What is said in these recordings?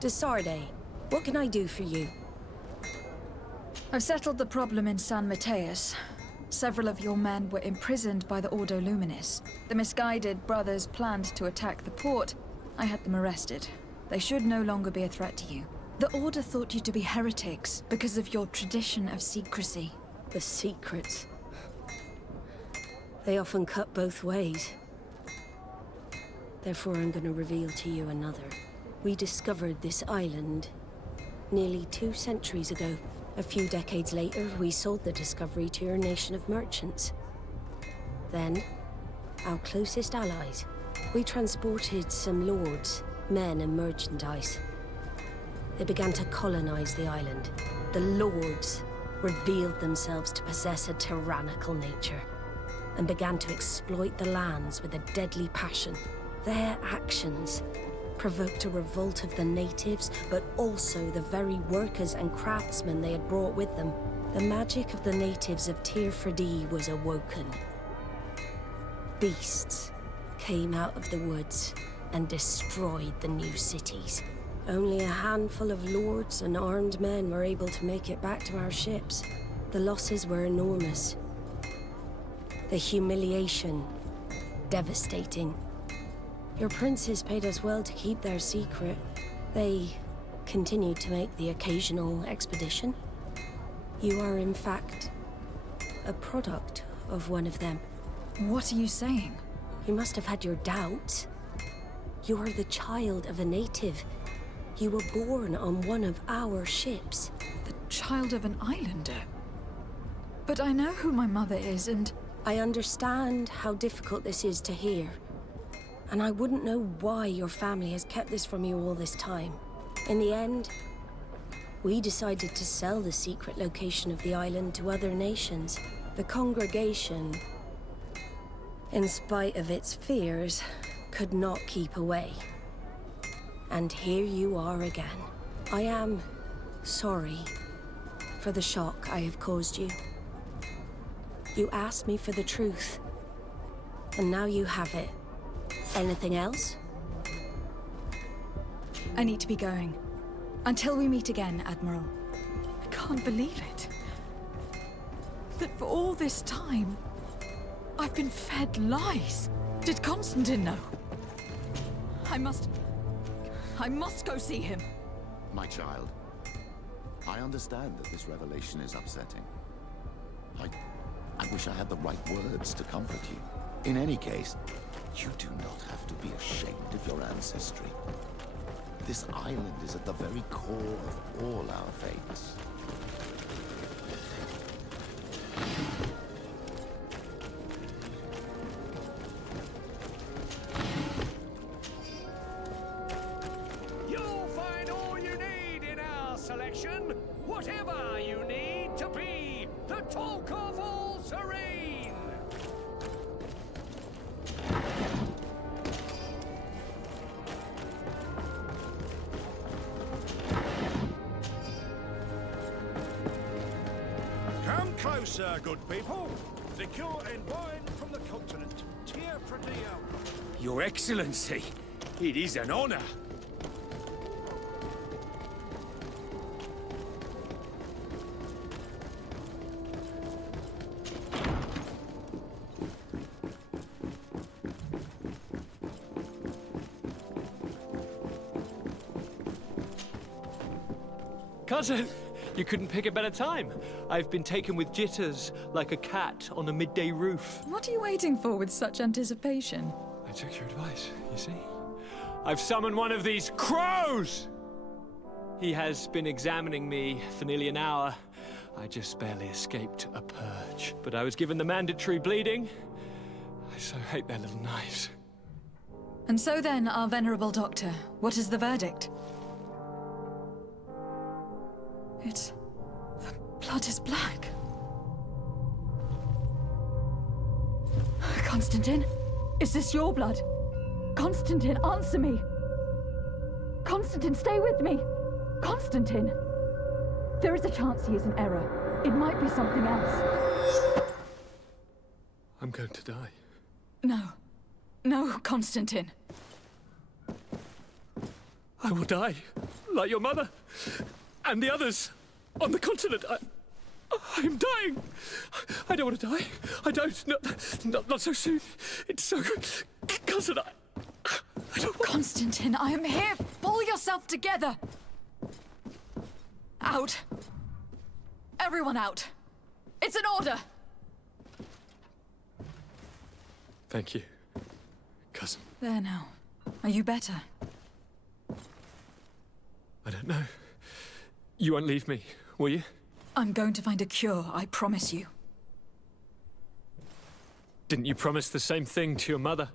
Desarde, what can I do for you? I've settled the problem in San Mateus. Several of your men were imprisoned by the Ordo Luminis. The misguided brothers planned to attack the port. I had them arrested. They should no longer be a threat to you. The Order thought you to be heretics because of your tradition of secrecy. The secrets. They often cut both ways. Therefore, I'm going to reveal to you another. We discovered this island nearly 2 centuries ago. A few decades later, we sold the discovery to your nation of merchants. Then, our closest allies. We transported some lords, men and merchandise. They began to colonize the island. The lords revealed themselves to possess a tyrannical nature and began to exploit the lands with a deadly passion. Their actions provoked a revolt of the natives, but also the very workers and craftsmen they had brought with them. The magic of the natives of Tir Freddy was awoken. Beasts came out of the woods and destroyed the new cities. Only a handful of lords and armed men were able to make it back to our ships. The losses were enormous. The humiliation, devastating. Your princes paid us well to keep their secret. They continued to make the occasional expedition. You are, in fact, a product of one of them. What are you saying? You must have had your doubts. You are the child of a native. You were born on one of our ships. The child of an islander? But I know who my mother is, and... I understand how difficult this is to hear. And I wouldn't know why your family has kept this from you all this time. In the end, we decided to sell the secret location of the island to other nations. The congregation, in spite of its fears, could not keep away. And here you are again. I am sorry for the shock I have caused you. You asked me for the truth, and now you have it. Anything else? I need to be going. Until we meet again, Admiral. I can't believe it. That for all this time, I've been fed lies. Did Constantine know? I must go see him. My child, I understand that this revelation is upsetting. I wish I had the right words to comfort you. In any case, you do not have to be ashamed of your ancestry. This island is at the very core of all our faiths. You'll find all you need in our selection, whatever you need to be the talk of all serene. Come closer, good people. Liqueur and wine from the continent. Tir Freddy. Your Excellency, it is an honor. Cousin, you couldn't pick a better time. I've been taken with jitters, like a cat on a midday roof. What are you waiting for with such anticipation? I took your advice, you see. I've summoned one of these crows! He has been examining me for nearly an hour. I just barely escaped a purge. But I was given the mandatory bleeding. I so hate their little knives. And so then, our venerable doctor, what is the verdict? The blood is black. Constantine, is this your blood? Constantine, answer me! Constantine, stay with me! Constantine! There is a chance he is in error. It might be something else. I'm going to die. No. No, Constantine. I will die. like your mother and the others on the continent. I'm dying. I don't want to die. I don't. Not so soon. It's so good. Cousin, I don't want... Constantine, I am here. Pull yourself together. Out. Everyone out. It's an order. Thank you, cousin. There now. Are you better? I don't know. You won't leave me, will you? I'm going to find a cure, I promise you. Didn't you promise the same thing to your mother?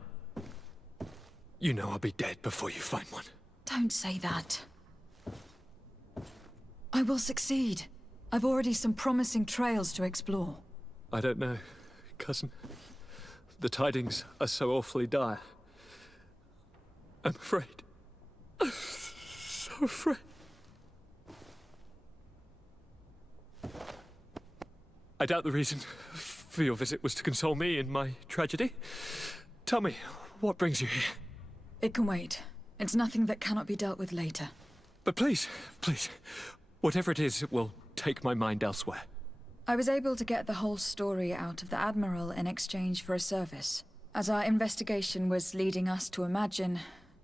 You know I'll be dead before you find one. Don't say that. I will succeed. I've already some promising trails to explore. I don't know, cousin. The tidings are so awfully dire. I'm afraid. I'm so afraid. I doubt the reason for your visit was to console me in my tragedy. Tell me, what brings you here? It can wait. It's nothing that cannot be dealt with later. But please, whatever it is, it will take my mind elsewhere. I was able to get the whole story out of the Admiral in exchange for a service. As our investigation was leading us to imagine,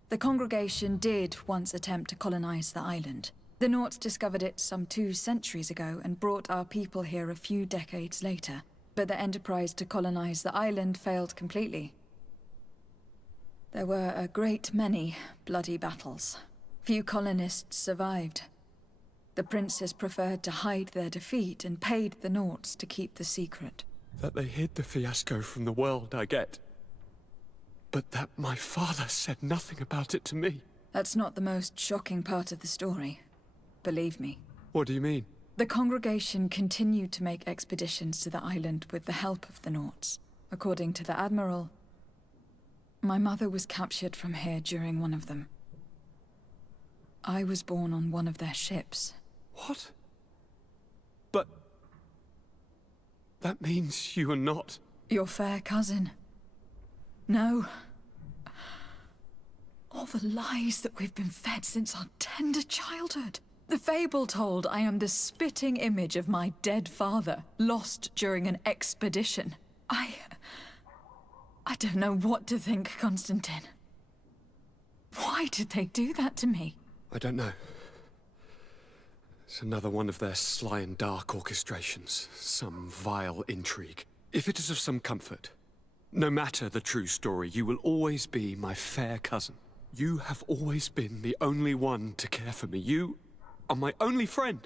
the congregation did once attempt to colonize the island. The Nauts discovered it some 2 centuries ago and brought our people here a few decades later. But the enterprise to colonize the island failed completely. There were a great many bloody battles. Few colonists survived. The princes preferred to hide their defeat and paid the Nauts to keep the secret. That they hid the fiasco from the world, I get. But that my father said nothing about it to me. That's not the most shocking part of the story. Believe me. What do you mean? The congregation continued to make expeditions to the island with the help of the Nauts. According to the Admiral, my mother was captured from here during one of them. I was born on one of their ships. What? But... that means you are not... Your fair cousin. No. All the lies that we've been fed since our tender childhood. The fable told I am the spitting image of my dead father, lost during an expedition. I don't know what to think, Constantine. Why did they do that to me? I don't know. It's another one of their sly and dark orchestrations. Some vile intrigue. If it is of some comfort, no matter the true story, you will always be my fair cousin. You have always been the only one to care for me. You are my only friend.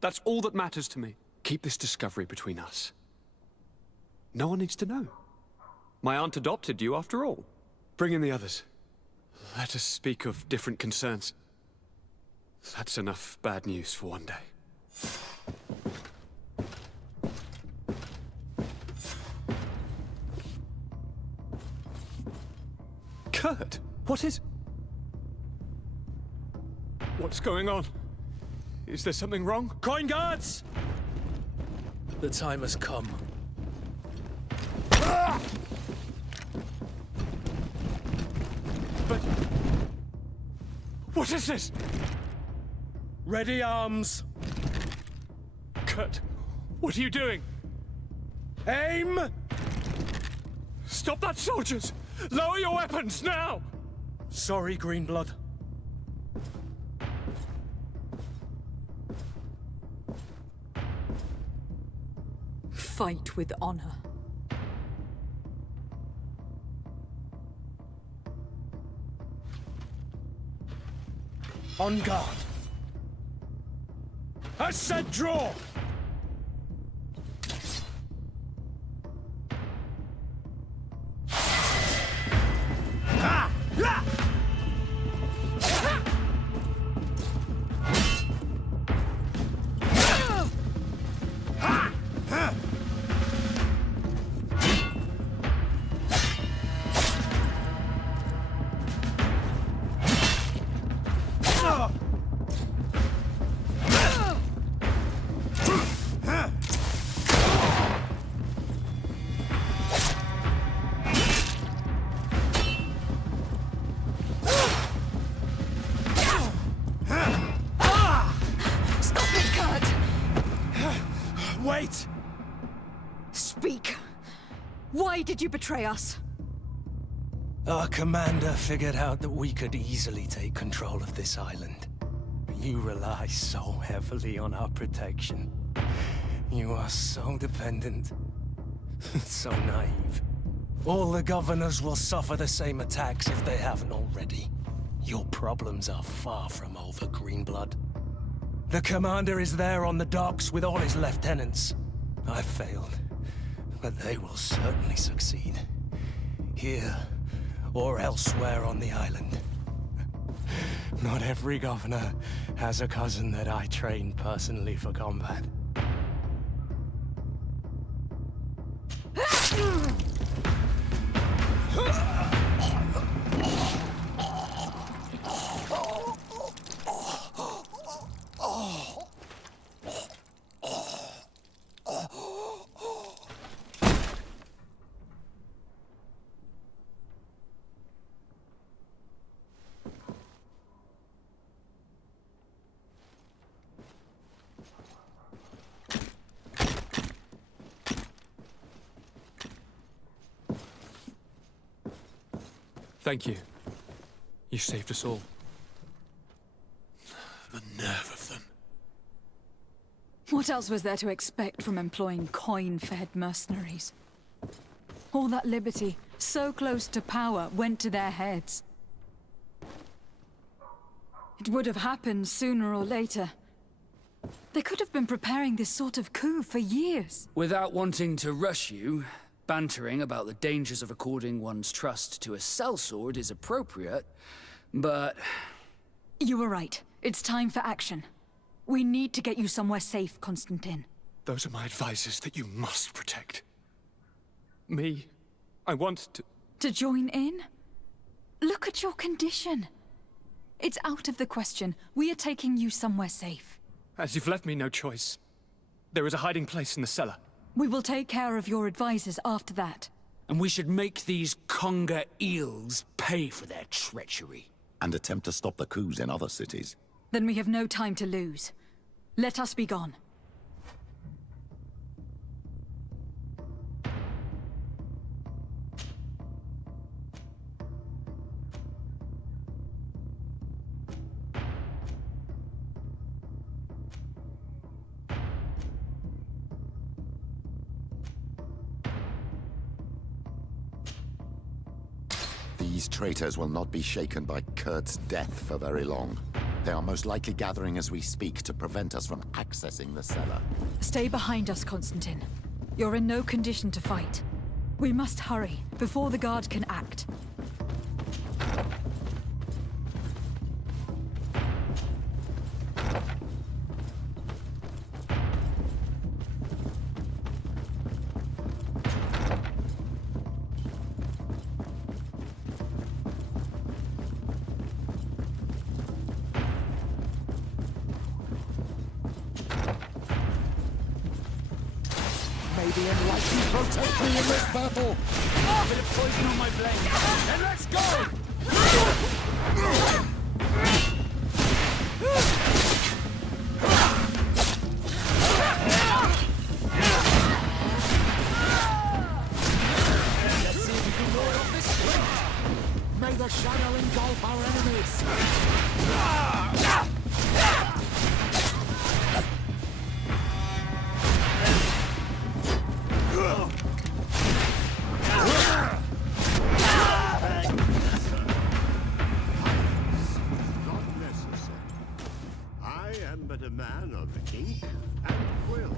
That's all that matters to me. Keep this discovery between us. No one needs to know. My aunt adopted you after all. Bring in the others. Let us speak of different concerns. That's enough bad news for one day. Kurt, what is... What's going on? Is there something wrong? Coin guards! The time has come. But... what is this? Ready arms. Kurt, what are you doing? Aim! Stop that, soldiers! Lower your weapons, now! Sorry, Greenblood. Fight with honor. On guard. I said draw! Wait! Speak! Why did you betray us? Our commander figured out that we could easily take control of this island. You rely so heavily on our protection. You are so dependent. So naive. All the governors will suffer the same attacks if they haven't already. Your problems are far from over, Greenblood. The commander is there on the docks with all his lieutenants. I failed, but they will certainly succeed. Here, or elsewhere on the island. Not every governor has a cousin that I trained personally for combat. Thank you. You saved us all. The nerve of them. What else was there to expect from employing coin-fed mercenaries? All that liberty, so close to power, went to their heads. It would have happened sooner or later. They could have been preparing this sort of coup for years. Without wanting to rush you, bantering about the dangers of according one's trust to a sellsword is appropriate, but... You were right. It's time for action. We need to get you somewhere safe, Constantine. Those are my advisors that you must protect. Me, I want to... To join in? Look at your condition. It's out of the question. We are taking you somewhere safe. As you've left me no choice. There is a hiding place in the cellar. We will take care of your advisors after that. And we should make these conger eels pay for their treachery. And attempt to stop the coups in other cities. Then we have no time to lose. Let us be gone. These traitors will not be shaken by Kurt's death for very long. They are most likely gathering as we speak to prevent us from accessing the cellar. Stay behind us, Constantine. You're in no condition to fight. We must hurry, before the guard can act. May the enlightened protect me in this battle! A bit of poison on my blade. Then let's go! Let's see if we can ward off this thing. May the shadow engulf our enemies! Not necessary. I am but a man of ink and quill.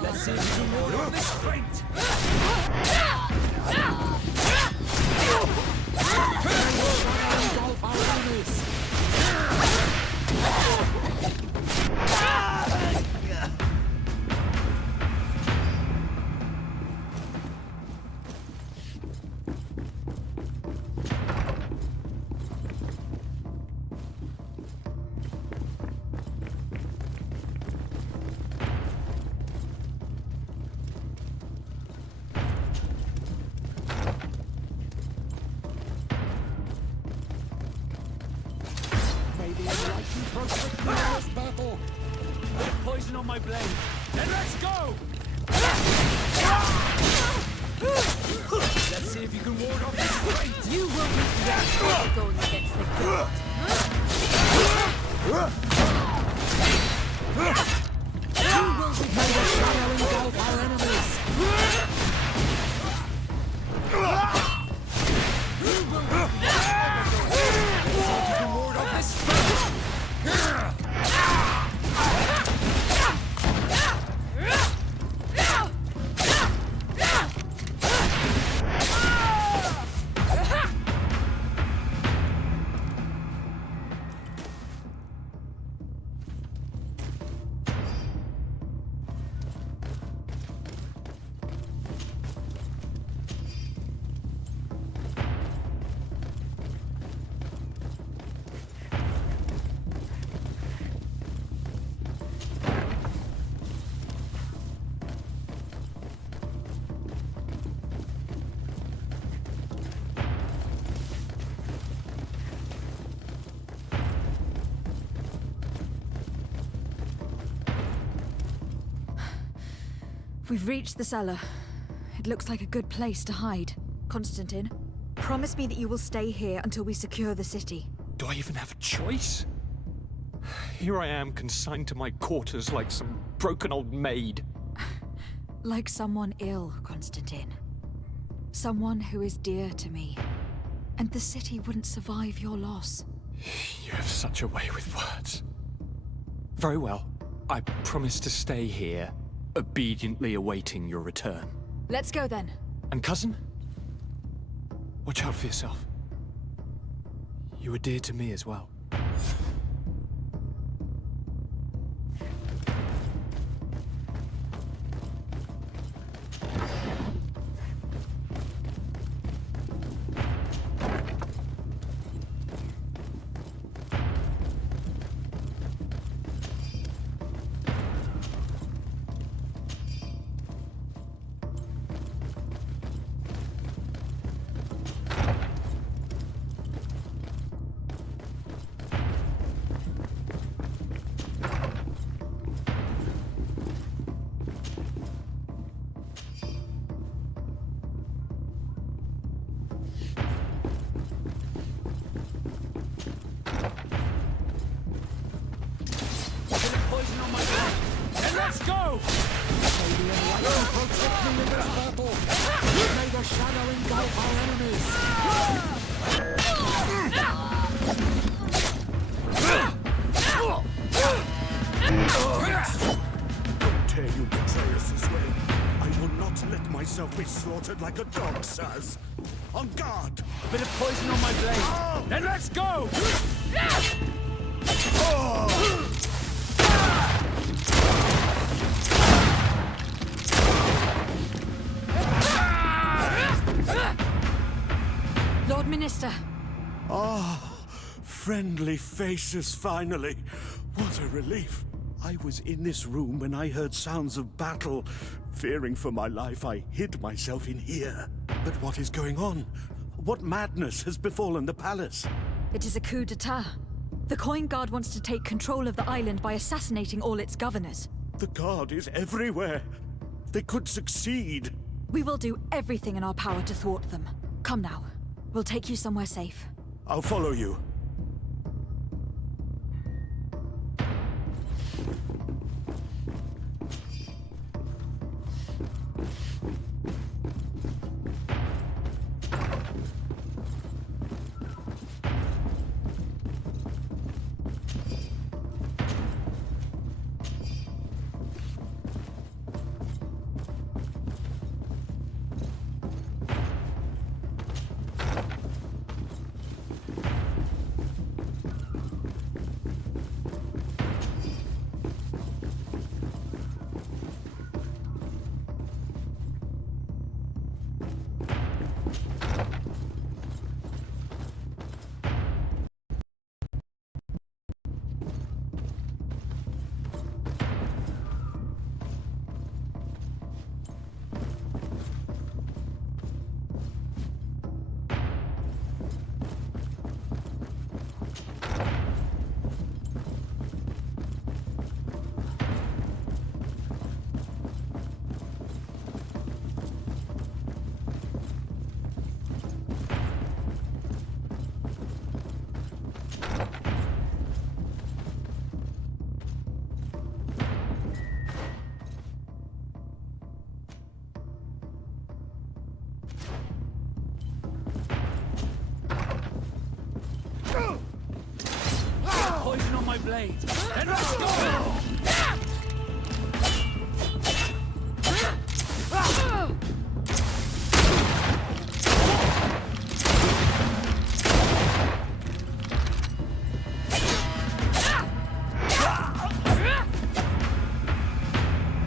Let's see if you can ward off this feint. Poison on my blade. Then let's go! Let's see if you can ward off this fight. You will regret going against the god. You will regret the shadow engulf our enemies. You will You ward off this fight. We've reached the cellar. It looks like a good place to hide. Constantine, promise me that you will stay here until we secure the city. Do I even have a choice? Here I am, consigned to my quarters like some broken old maid. Like someone ill, Constantine. Someone who is dear to me. And the city wouldn't survive your loss. You have such a way with words. Very well. I promise to stay here, obediently awaiting your return. Let's go then. And cousin? Watch out for yourself. You were dear to me as well. Let's go! Protect me in this battle! May the shadow engulf our enemies! Don't dare you betray us this way! I will not let myself be slaughtered like a dog, sirs! On guard! A bit of poison on my blade. Then let's go! Lord Minister. Ah, friendly faces finally. What a relief. I was in this room when I heard sounds of battle. Fearing for my life, I hid myself in here. But what is going on? What madness has befallen the palace? It is a coup d'etat. The Coin Guard wants to take control of the island by assassinating all its governors. The guard is everywhere. They could succeed. We will do everything in our power to thwart them. Come now. We'll take you somewhere safe. I'll follow you. Poison on my blade. Then let's go!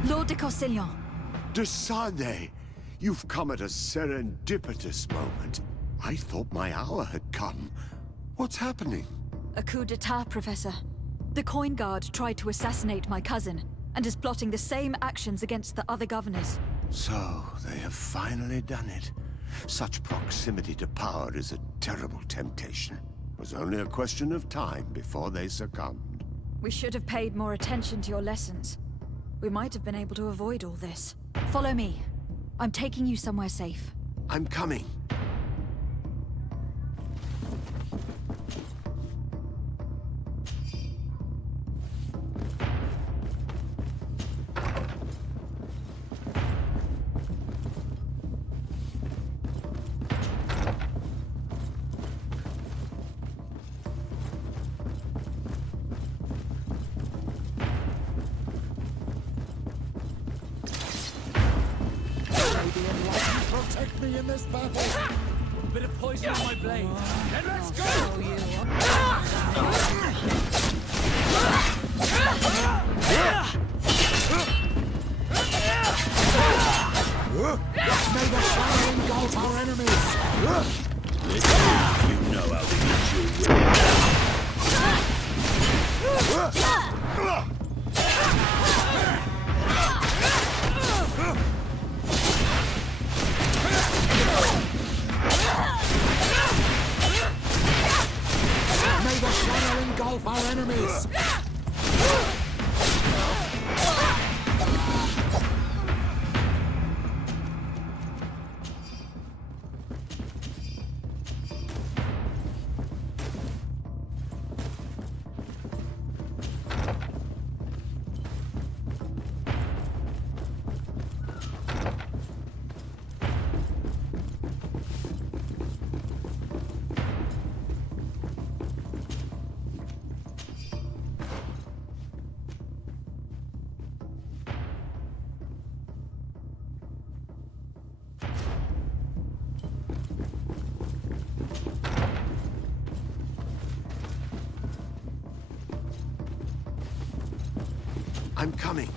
Lord de Costillion. Desane, you've come at a serendipitous moment. I thought my hour had come. What's happening? A coup d'etat, Professor. The Coin Guard tried to assassinate my cousin, and is plotting the same actions against the other governors. So, they have finally done it. Such proximity to power is a terrible temptation. It was only a question of time before they succumbed. We should have paid more attention to your lessons. We might have been able to avoid all this. Follow me. I'm taking you somewhere safe. I'm coming. Protect me in this battle! Bit of poison on my blade. Then let's go! May the fire engulf our enemies! You know how to use your May the fire engulf our enemies! I'm coming.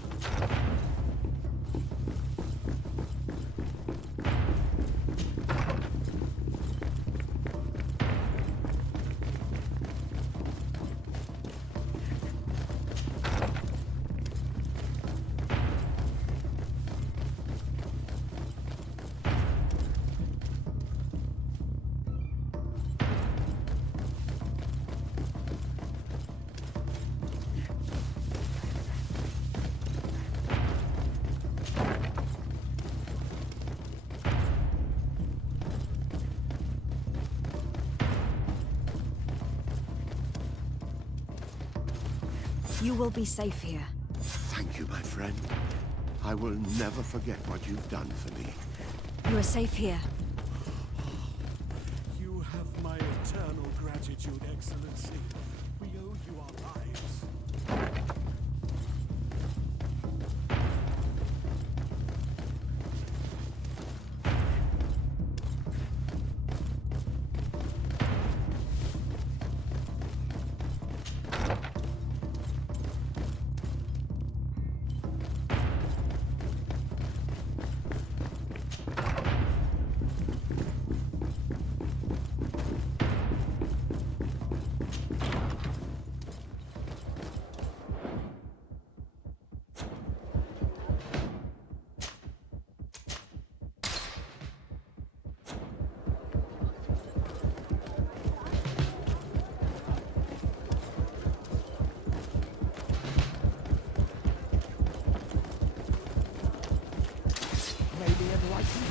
You will be safe here. Thank you, my friend. I will never forget what you've done for me. You are safe here. You have my eternal gratitude, Excellency. We owe you our lives.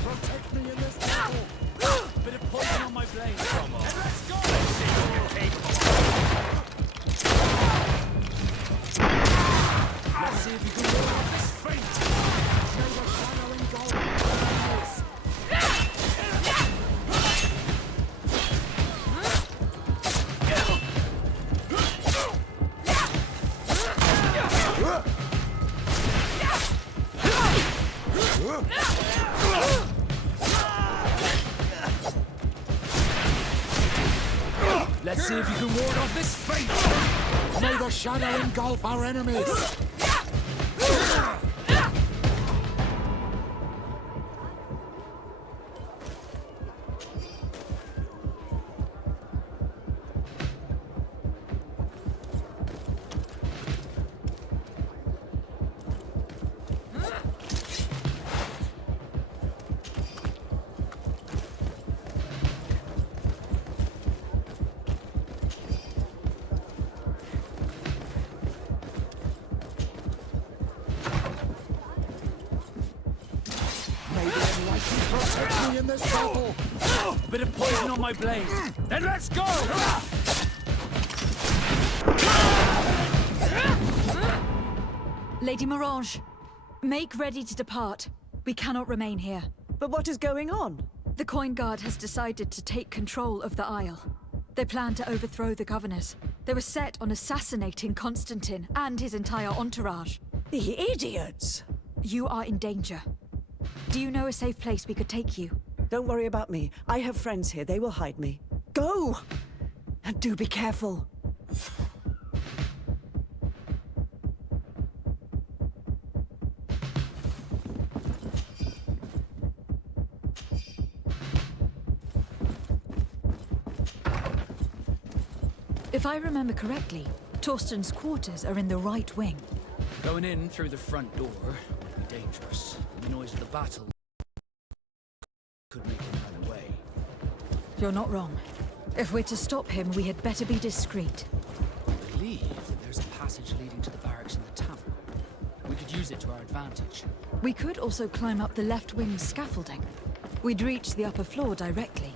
Protect me in this battle! Bit of poison on my blade. Come on. Let's go! Let's see if you can roll out this fate! May the shadow engulf us! Let's see if you can ward off this fate! May the shadow engulf our enemies! Protect me in this battle! Bit of poison on my blade. Then let's go! Lady Morange, make ready to depart. We cannot remain here. But what is going on? The Coin Guard has decided to take control of the Isle. They plan to overthrow the governors. They were set on assassinating Constantine and his entire entourage. The idiots! You are in danger. Do you know a safe place we could take you? Don't worry about me. I have friends here. They will hide me. Go! And do be careful. If I remember correctly, Torsten's quarters are in the right wing. Going in through the front door would be dangerous. The noise of the battle could make him run away. You're not wrong. If we're to stop him, we had better be discreet. I believe that there's a passage leading to the barracks in the tavern. We could use it to our advantage. We could also climb up the left wing scaffolding. We'd reach the upper floor directly.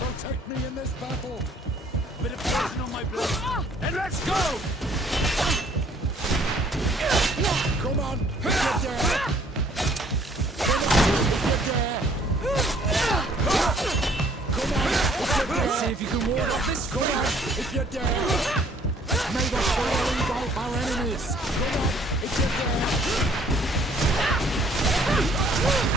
Protect me in this battle! Bit of poison on my blade. And let's go! Come on, if you're there! Come on, if you're there! Come on, if you're there! Let's see if you can ward off this. Come on, if you're there! May the shadow engulf our enemies! Come on, if you're there!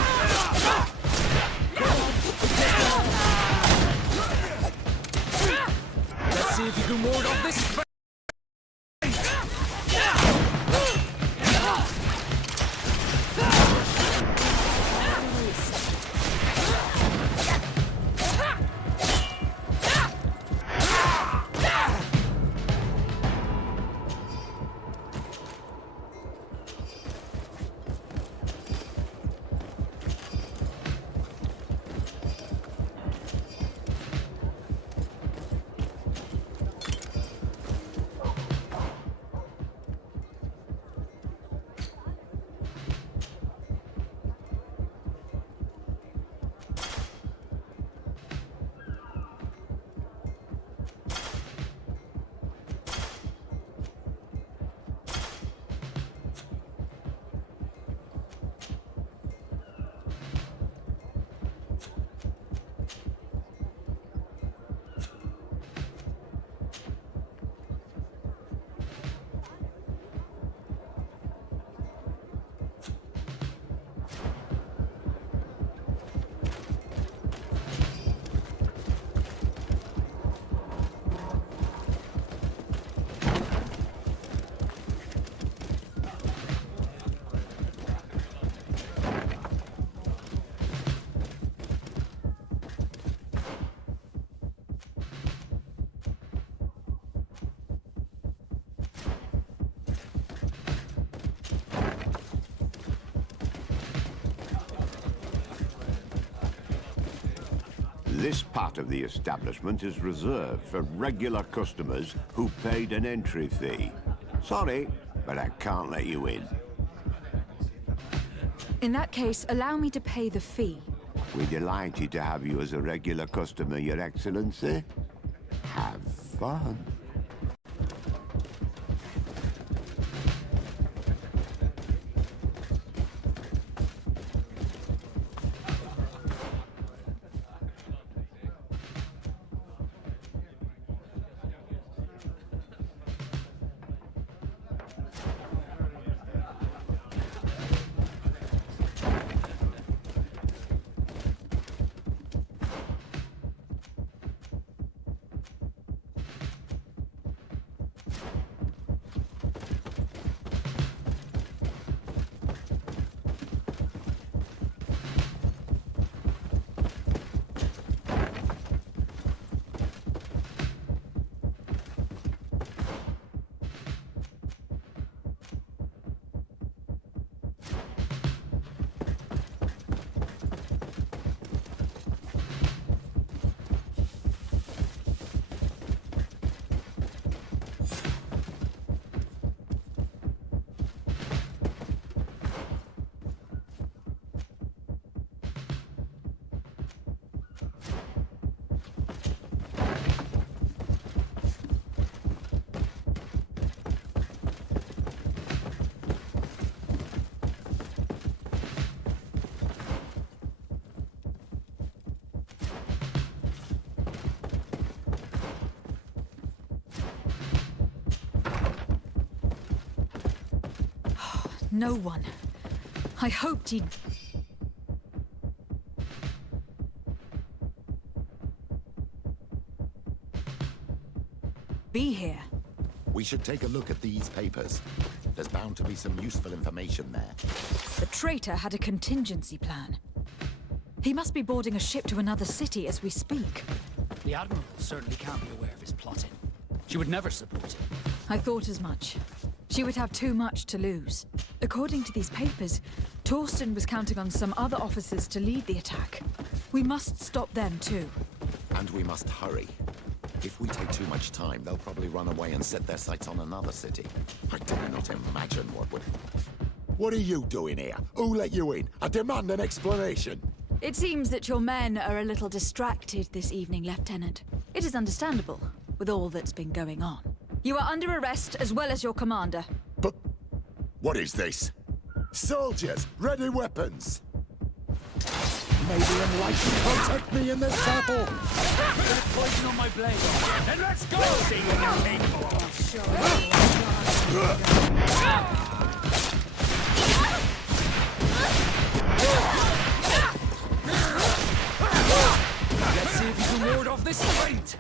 This part of the establishment is reserved for regular customers who paid an entry fee. Sorry, but I can't let you in. In that case, allow me to pay the fee. We're delighted to have you as a regular customer, Your Excellency. Have fun. No one. I hoped he'd... be here. We should take a look at these papers. There's bound to be some useful information there. The traitor had a contingency plan. He must be boarding a ship to another city as we speak. The Admiral certainly can't be aware of his plotting. She would never support him. I thought as much. She would have too much to lose. According to these papers, Torsten was counting on some other officers to lead the attack. We must stop them too. And we must hurry. If we take too much time, they'll probably run away and set their sights on another city. I dare not imagine what would... What are you doing here? Who let you in? I demand an explanation. It seems that your men are a little distracted this evening, Lieutenant. It is understandable, with all that's been going on. You are under arrest, as well as your commander. But... what is this? Soldiers, ready weapons! May the enlightened protect me in this battle! There's poison on my blade. Then let's go! Let's see if you can ward off this fight!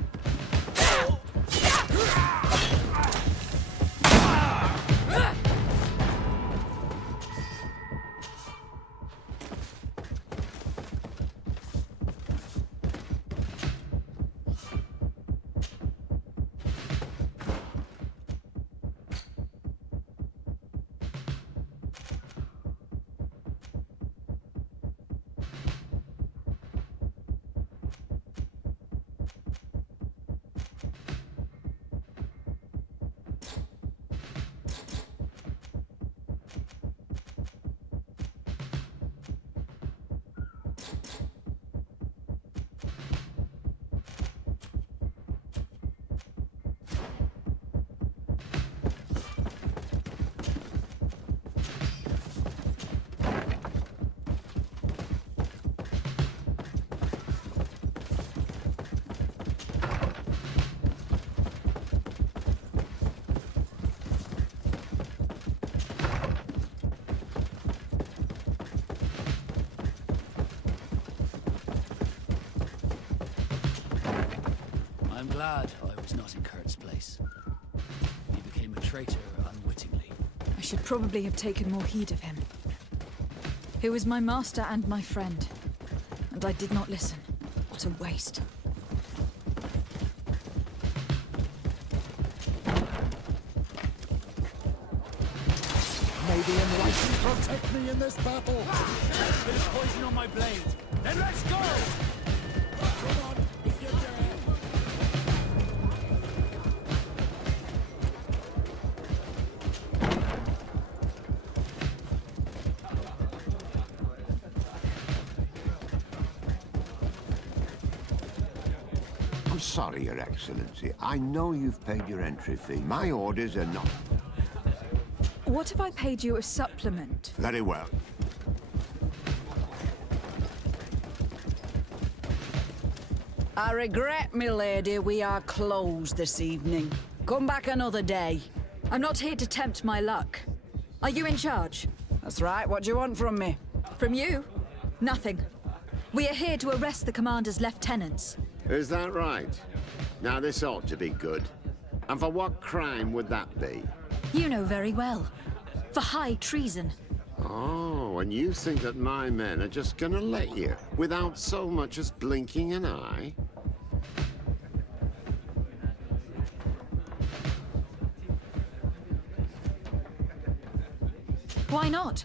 I'm glad I was not in Kurt's place. He became a traitor unwittingly. I should probably have taken more heed of him. He was my master and my friend, and I did not listen. What a waste. May the enlightened protect me in this battle! There's poison on my blade. Then let's go! I'm sorry, Your Excellency. I know you've paid your entry fee. My orders are not... What if I paid you a supplement? Very well. I regret, milady, we are closed this evening. Come back another day. I'm not here to tempt my luck. Are you in charge? That's right. What do you want from me? From you? Nothing. We are here to arrest the commander's lieutenants. Is that right? Now, this ought to be good. And for what crime would that be? You know very well. For high treason. Oh, and you think that my men are just gonna let you, without so much as blinking an eye? Why not?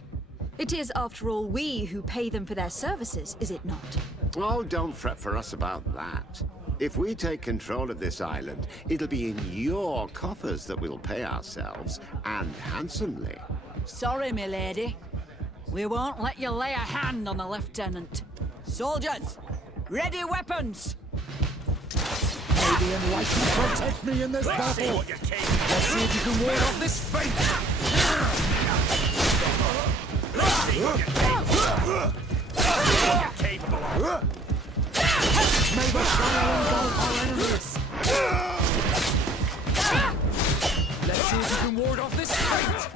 It is, after all, we who pay them for their services, is it not? Oh, don't fret for us about that. If we take control of this island, it'll be in your coffers that we'll pay ourselves, and handsomely. Sorry, milady. We won't let you lay a hand on the lieutenant. Soldiers, ready weapons! Maybe and light can protect me in this battle. Let's see if you can ward off this fate. May the fire engulf our enemies. Let's see if you can ward off this fate!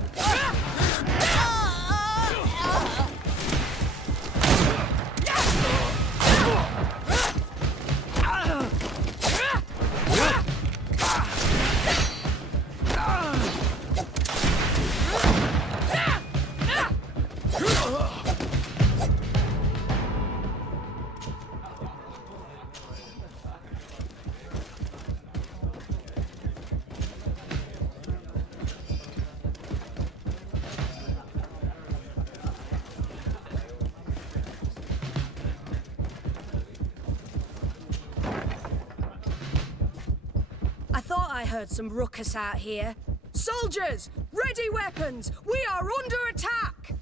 I heard some ruckus out here. Soldiers, ready weapons! We are under attack!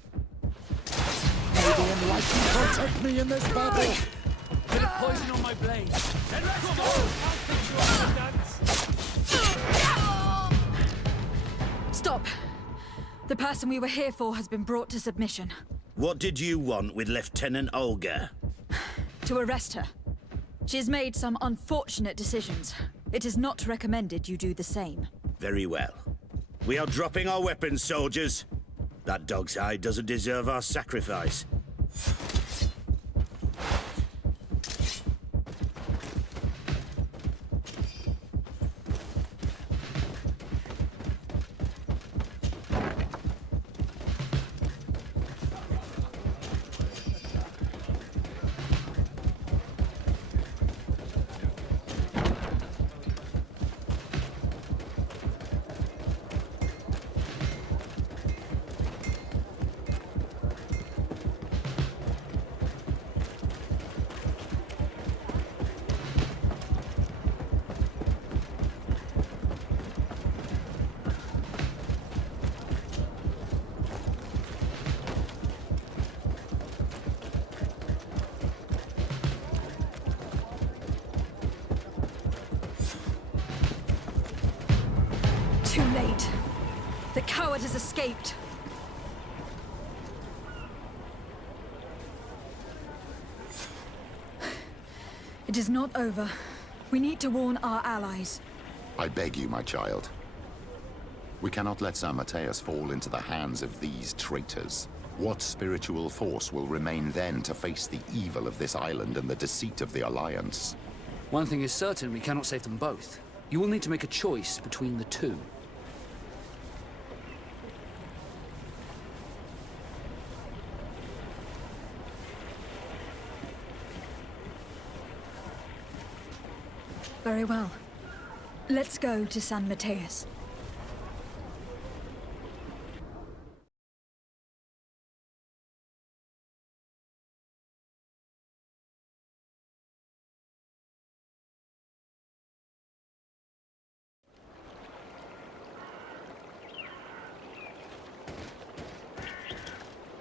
Maybe and light can protect me in this battle. Bit of poison on my blade. Then let's go! I'll fix you up with that. Stop. The person we were here for has been brought to submission. What did you want with Lieutenant Olga? To arrest her. She has made some unfortunate decisions. It is not recommended you do the same. Very well. We are dropping our weapons, soldiers. That dog's hide doesn't deserve our sacrifice. Too late. The coward has escaped. It is not over. We need to warn our allies. I beg you, my child. We cannot let San Mateus fall into the hands of these traitors. What spiritual force will remain then to face the evil of this island and the deceit of the Alliance? One thing is certain, we cannot save them both. You will need to make a choice between the two. Very well. Let's go to San Mateus.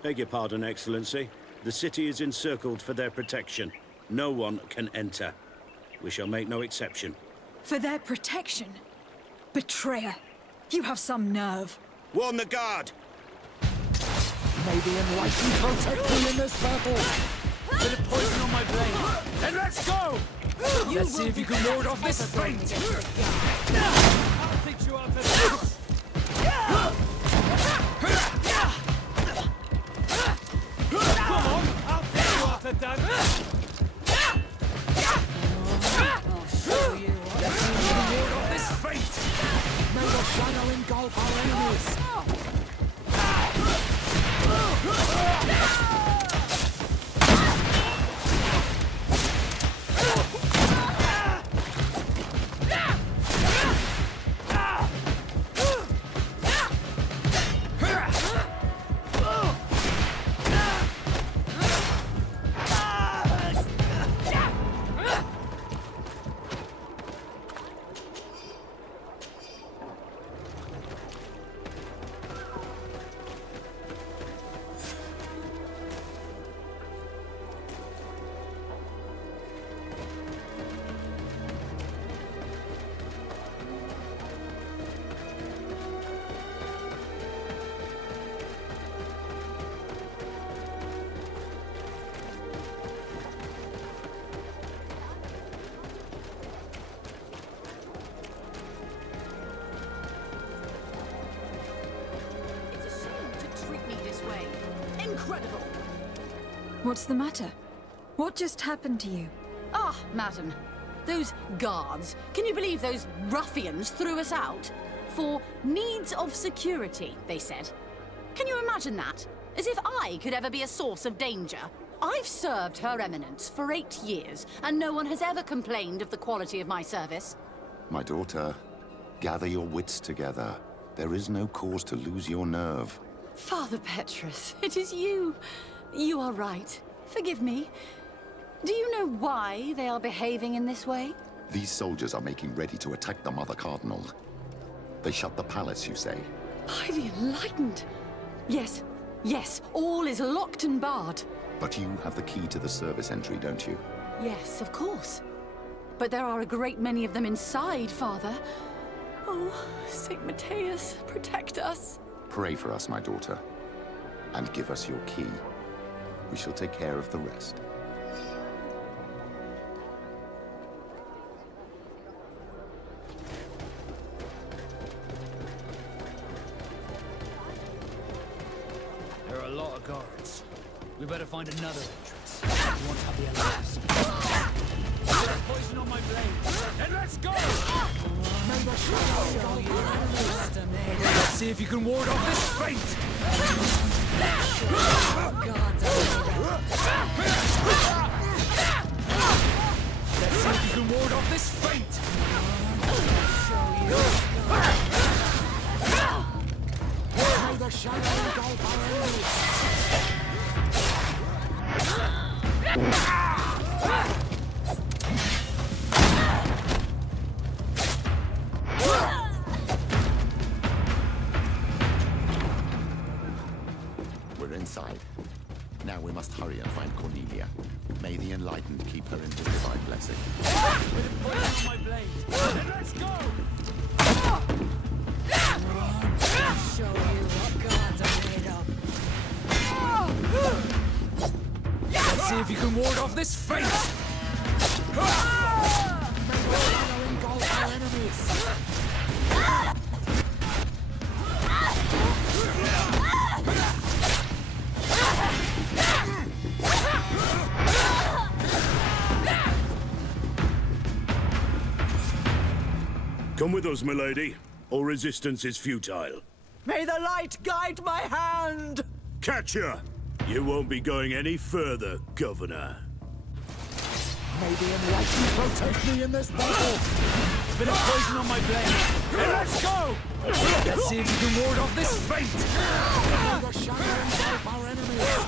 Beg your pardon, Excellency. The city is encircled for their protection. No one can enter. We shall make no exception. For their protection? Betrayer. You have some nerve. Warn the guard! May the enlightened protect me in this battle! Bit of poison on my blade. Then let's go! Let's see if you can ward off this fate! I'll teach you how to dance! Come on, I'll teach you how to dance! Let's see if you can ward off this fate! May the shadow engulf our enemies! Incredible! What's the matter? What just happened to you? Ah, madam. Those guards. Can you believe those ruffians threw us out? For needs of security, they said. Can you imagine that? As if I could ever be a source of danger. I've served Her Eminence for 8 years, and no one has ever complained of the quality of my service. My daughter, gather your wits together. There is no cause to lose your nerve. Father Petrus, it is you. You are right. Forgive me. Do you know why they are behaving in this way? These soldiers are making ready to attack the Mother Cardinal. They shut the palace, you say? By the enlightened. Yes, yes, all is locked and barred. But you have the key to the service entry, don't you? Yes, of course. But there are a great many of them inside, Father. Oh, St. Matthias, protect us. Pray for us, my daughter, and give us your key. We shall take care of the rest. There are a lot of guards. We better find another entrance. We won't have the elements. Poison on my blade. Then let's go! Let's see if you can ward off this fate! Let's see if you can ward off this fate! May the shadow engulf our enemies! We're inside. Now we must hurry and find Cornelia. May the Enlightened keep her in his divine blessing. With a poison on my blade. Then let's go! I'll show you what gods are made of. Let's see if you can ward off this fate! May the shadow engulf our enemies! Come with us, milady. All resistance is futile. May the light guide my hand! Catch her! You won't be going any further, Governor. May the enlightened protect me in this battle! Bit of poison on my blade. Then let's go! Let's see if you can ward off this fate! May the shadow engulf our enemies!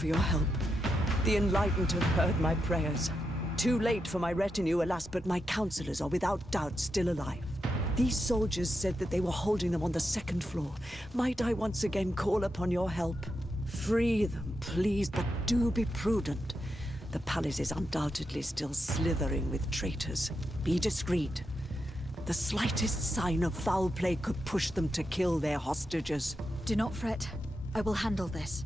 for your help. The Enlightened have heard my prayers. Too late for my retinue, alas, but my counselors are without doubt still alive. These soldiers said that they were holding them on the 2nd floor. Might I once again call upon your help? Free them, please, but do be prudent. The palace is undoubtedly still slithering with traitors. Be discreet. The slightest sign of foul play could push them to kill their hostages. Do not fret. I will handle this.